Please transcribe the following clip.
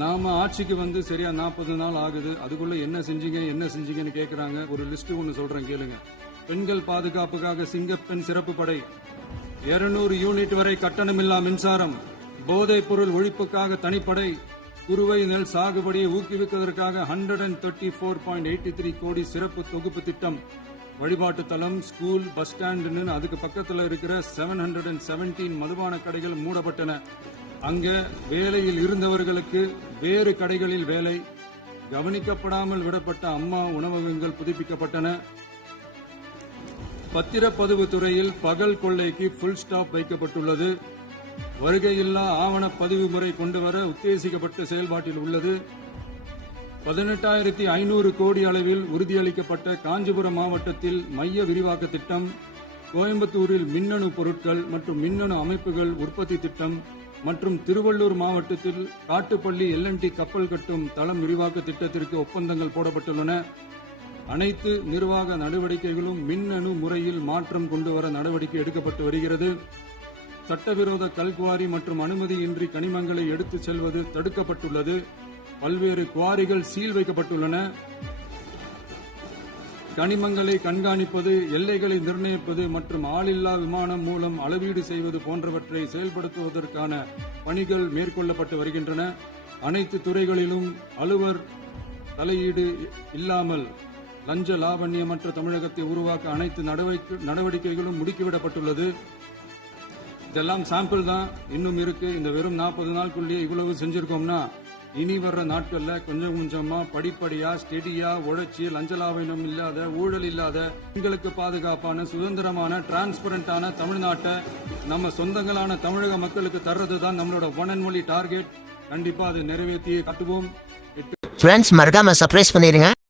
நாம ஆட்சிக்கு வந்து சரியா 40 நாள் ஆகுது. அதுக்குள்ள என்ன செஞ்சீங்கன்னு கேக்குறாங்க. ஒரு லிஸ்ட் ஒன்னு சொல்றேன் கேளுங்க. பெண்கள் பாதுகாப்புக்காக சிங்கப்பெண் சிறப்பு படை, 200 யூனிட் வரை கட்டணமில்லா மின்சாரம், போதைப் பொருள் ஒழிப்புக்காக தனிப்படை, குறுவை நெல் சாகுபடியை ஊக்குவிப்பதற்காக 134.83 கோடி சிறப்பு தொகுப்பு திட்டம், வழிபாட்டு தலம், ஸ்கூல், பஸ் ஸ்டாண்டுன்னு அதுக்கு பக்கத்தில் இருக்கிற 717 மதுபான கடைகள் மூடப்பட்டன. அங்க வேலையில் இருந்தவர்களுக்கு வேறு கடைகளில் வேலை, கவனிக்கப்படாமல் விடப்பட்ட அம்மா உணவகங்கள் புதுப்பிக்கப்பட்டன. பத்திரப்பதிவு துறையில் பகல் கொள்ளைக்கு புல் ஸ்டாப் வைக்கப்பட்டுள்ளது. வருகையில்லா ஆவண பதிவு முறை கொண்டுவர உத்தேசிக்கப்பட்ட செயல்பாட்டில் உள்ளது. 18,500 கோடி அளவில் உறுதியளிக்கப்பட்ட காஞ்சிபுரம் மாவட்டத்தில் மைய விரிவாக்க திட்டம், கோயம்புத்தூரில் மின்னணு பொருட்கள் மற்றும் மின்னணு அமைப்புகள் உற்பத்தி திட்டம் மற்றும் திருவள்ளூர் மாவட்டத்தில் காட்டுப்பள்ளி LNT கப்பல் கட்டும் தளம் விரிவாக்க திட்டத்திற்கு ஒப்பந்தங்கள் போடப்பட்டுள்ளன. அனைத்து நிர்வாக நடவடிக்கைகளும் மின்னணு முறையில் மாற்றம் கொண்டுவர நடவடிக்கை எடுக்கப்பட்டு வருகிறது. சட்டவிரோத கல்குவாரி மற்றும் அனுமதியின்றி கனிமங்களை எடுத்துச் செல்வது தடுக்கப்பட்டுள்ளது. பல்வேறு குவாரிகள் சீல் வைக்கப்பட்டுள்ளன. கனிமங்களை கண்காணிப்பது, எல்லைகளை நிர்ணயிப்பது மற்றும் ஆளில்லா விமானம் மூலம் அளவீடு செய்வது போன்றவற்றை செயல்படுத்துவதற்கான பணிகள் மேற்கொள்ளப்பட்டு வருகின்றன. அனைத்து துறைகளிலும் அலுவலர் தலையீடு இல்லாமல் லஞ்ச லாவண்யமற்ற தமிழகத்தை உருவாக்க அனைத்து நடவடிக்கைகளும் முடுக்கிவிடப்பட்டுள்ளது. இதெல்லாம் சாம்பிள் தான், இன்னும் இருக்கு. இந்த வெறும் 40 நாளுக்குள்ளேயே இவ்வளவு செஞ்சிருக்கோம்னா இனி வர்ற நாட்கள்ல கொஞ்சம் கொஞ்சமா படிப்படியா ஸ்டெடியா உழைச்சி லஞ்ச லாவண்யம் இல்லாத, ஊழல் இல்லாத, பெண்களுக்கு பாதுகாப்பான, சுதந்திரமான, டிரான்ஸ்பரண்டான தமிழ்நாட்டை நம்ம சொந்தங்களான தமிழக மக்களுக்கு தர்றதுதான் நம்மளோட ஒன் அண்ட் ஒன்லி டார்கெட். கண்டிப்பா அதை நிறைவேற்றியே காட்டுவோம். ஃப்ரெண்ட்ஸ், மறக்காம சர்ப்ரைஸ் பண்ணிருங்க.